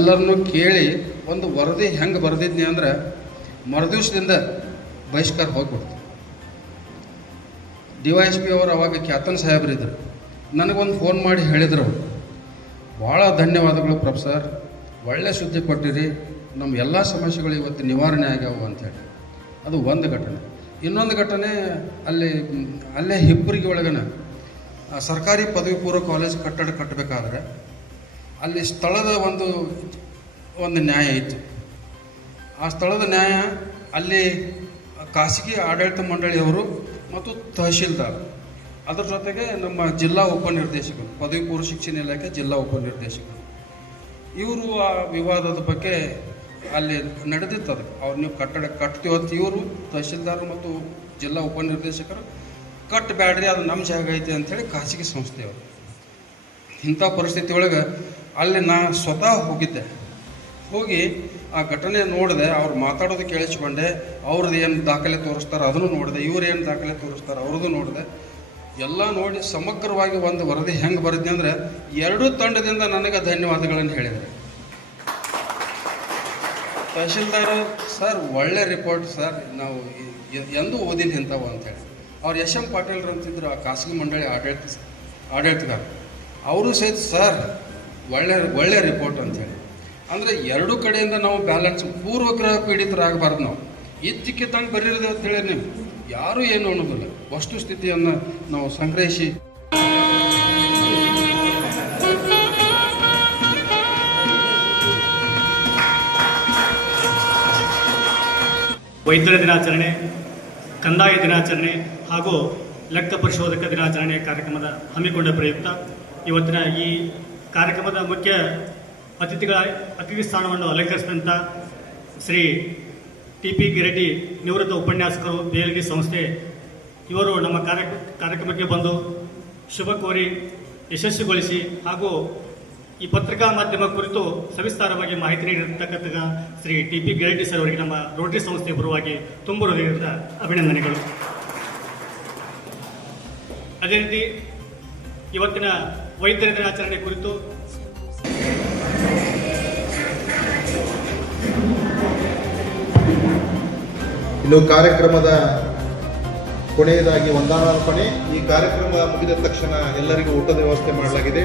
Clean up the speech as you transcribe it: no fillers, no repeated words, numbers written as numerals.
ಎಲ್ಲರನ್ನೂ ಕೇಳಿ ಒಂದು ವರದಿ ಹೆಂಗೆ ಬರೆದಿದ್ನಿ ಅಂದ್ರೆ ಮರುದಿವ್ಸದಿಂದ ಬಹಿಷ್ಕಾರ ಹೋಗ್ಬಿಡ್ತು. DYSP ಅವರು ಅವಾಗ ಖ್ಯಾತನ್ ಸಾಹೇಬರಿದ್ದರು. ನನಗೊಂದು ಫೋನ್ ಮಾಡಿ ಹೇಳಿದರು, ಭಾಳ ಧನ್ಯವಾದಗಳು ಪ್ರೊಫೆಸರ್, ಒಳ್ಳೆ ಸುದ್ದಿ ಕೊಟ್ಟಿರಿ, ನಮ್ಮ ಎಲ್ಲ ಸಮಸ್ಯೆಗಳು ಇವತ್ತು ನಿವಾರಣೆ ಆಗ್ಯಾವು ಅಂಥೇಳಿ. ಅದು ಒಂದು ಘಟನೆ. ಇನ್ನೊಂದು ಘಟನೆ ಅಲ್ಲೇ ಹಿಬ್ಬರಿಗೆ ಒಳಗನ ಸರ್ಕಾರಿ ಪದವಿ ಪೂರ್ವ ಕಾಲೇಜ್ ಕಟ್ಟಡ ಕಟ್ಟಬೇಕಾದ್ರೆ ಅಲ್ಲಿ ಸ್ಥಳದ ಒಂದು ನ್ಯಾಯ ಇತ್ತು. ಆ ಸ್ಥಳದ ನ್ಯಾಯ ಅಲ್ಲಿ ಖಾಸಗಿ ಆಡಳಿತ ಮಂಡಳಿಯವರು ಮತ್ತು ತಹಶೀಲ್ದಾರ್, ಅದರ ಜೊತೆಗೆ ನಮ್ಮ ಜಿಲ್ಲಾ ಉಪನಿರ್ದೇಶಕರು, ಪದವಿ ಪೂರ್ವ ಶಿಕ್ಷಣ ಇಲಾಖೆ ಜಿಲ್ಲಾ ಉಪನಿರ್ದೇಶಕರು, ಇವರು ಆ ವಿವಾದದ ಬಗ್ಗೆ ಅಲ್ಲಿ ನಡೆದಿತ್ತು. ಅದಕ್ಕೆ ಅವ್ರು ನೀವು ಕಟ್ಟಡ ಕಟ್ತೀವತ್ತು ಇವರು ತಹಶೀಲ್ದಾರ್ ಮತ್ತು ಜಿಲ್ಲಾ ಉಪನಿರ್ದೇಶಕರು ಕಟ್ಟಬೇಡ್ರಿ, ಅದು ನಮ್ಮ ಜಾಗ ಐತೆ ಅಂಥೇಳಿ ಖಾಸಗಿ ಸಂಸ್ಥೆಯವರು. ಇಂಥ ಪರಿಸ್ಥಿತಿ ಒಳಗೆ ಅಲ್ಲಿ ನಾ ಸ್ವತಃ ಹೋಗಿದ್ದೆ. ಹೋಗಿ ಆ ಘಟನೆ ನೋಡಿದೆ, ಅವ್ರು ಮಾತಾಡೋದು ಕೇಳಿಸ್ಕೊಂಡೆ, ಅವ್ರದ್ದು ಏನು ದಾಖಲೆ ತೋರಿಸ್ತಾರೆ ಅದನ್ನು ನೋಡಿದೆ, ಇವ್ರು ಏನು ದಾಖಲೆ ತೋರಿಸ್ತಾರೆ ಅವ್ರದ್ದು ನೋಡಿದೆ. ಎಲ್ಲ ನೋಡಿ ಸಮಗ್ರವಾಗಿ ಒಂದು ವರದಿ ಹೆಂಗೆ ಬರೆದ್ನಿ ಅಂದರೆ ಎರಡೂ ತಂಡದಿಂದ ನನಗೆ ಧನ್ಯವಾದಗಳನ್ನು ಹೇಳಿದ್ದಾರೆ. ತಹಶೀಲ್ದಾರ್ ಸರ್ ಒಳ್ಳೆ ರಿಪೋರ್ಟ್ ಸರ್, ನಾವು ಎಂದೂ ಓದಿಲ್ಲ ಇಂಥವು ಅಂಥೇಳಿ. ಅವ್ರು SM ಪಾಟೀಲ್ರು ಅಂತಿದ್ರು, ಆ ಖಾಸಗಿ ಮಂಡಳಿ ಆಡಳಿತಗಾರ, ಅವರು ಸಹಿತ ಸರ್ ಒಳ್ಳೆ ರಿಪೋರ್ಟ್ ಅಂಥೇಳಿ. ಅಂದರೆ ಎರಡೂ ಕಡೆಯಿಂದ ನಾವು ಬ್ಯಾಲೆನ್ಸ್, ಪೂರ್ವಗ್ರಹ ಪೀಡಿತರಾಗಬಾರ್ದು. ನಾವು ಇದ್ದಕ್ಕಿದ್ದಂಗೆ ಬರೀರದೆ ಅಂತೇಳಿ ನೀವು ಯಾರೂ ಏನು ಅನ್ನೋದಿಲ್ಲ, ವಸ್ತುಸ್ಥಿತಿಯನ್ನು ನಾವು ಸಂಗ್ರಹಿಸಿ ವೈದ್ಯರ ದಿನಾಚರಣೆ, ಕಂದಾಯ ದಿನಾಚರಣೆ ಹಾಗೂ ಲೆಕ್ಕ ಪರಿಶೋಧಕ ದಿನಾಚರಣೆ ಕಾರ್ಯಕ್ರಮದ ಹಮ್ಮಿಕೊಂಡ ಪ್ರಯುಕ್ತ ಇವತ್ತಿನ ಈ ಕಾರ್ಯಕ್ರಮದ ಮುಖ್ಯ ಅತಿಥಿ ಸ್ಥಾನವನ್ನು ಅಲಂಕರಿಸಿದಂಥ ಶ್ರೀ TP ಗಿರಡ್ಡಿ ನಿವೃತ್ತ ಉಪನ್ಯಾಸಕರು, ಬೇಲ್ಗಿ ಸಂಸ್ಥೆ, ಇವರು ನಮ್ಮ ಕಾರ್ಯಕ್ರಮಕ್ಕೆ ಬಂದು ಶುಭ ಕೋರಿ ಯಶಸ್ವಿಗೊಳಿಸಿ ಹಾಗೂ ಈ ಪತ್ರಿಕಾ ಮಾಧ್ಯಮ ಕುರಿತು ಸವಿಸ್ತಾರವಾಗಿ ಮಾಹಿತಿ ನೀಡಿರತಕ್ಕಂಥ ಶ್ರೀ TP ಗಿರಡ್ಡಿ ಸರ್ ಅವರಿಗೆ ನಮ್ಮ ರೋಟರಿ ಸಂಸ್ಥೆಯ ಪರವಾಗಿ ತುಂಬ ಹೃದಯದ ಅಭಿನಂದನೆಗಳು. ಅದೇ ರೀತಿ ಇವತ್ತಿನ ವೈದ್ಯರ ದಿನಾಚರಣೆ ಕುರಿತು ಇನ್ನು ಕಾರ್ಯಕ್ರಮದ ಕೊನೆಯದಾಗಿ ವಂದನಾರ್ಪಣೆ. ಈ ಕಾರ್ಯಕ್ರಮ ಮುಗಿದ ತಕ್ಷಣ ಎಲ್ಲರಿಗೂ ಊಟದ ವ್ಯವಸ್ಥೆ ಮಾಡಲಾಗಿದೆ.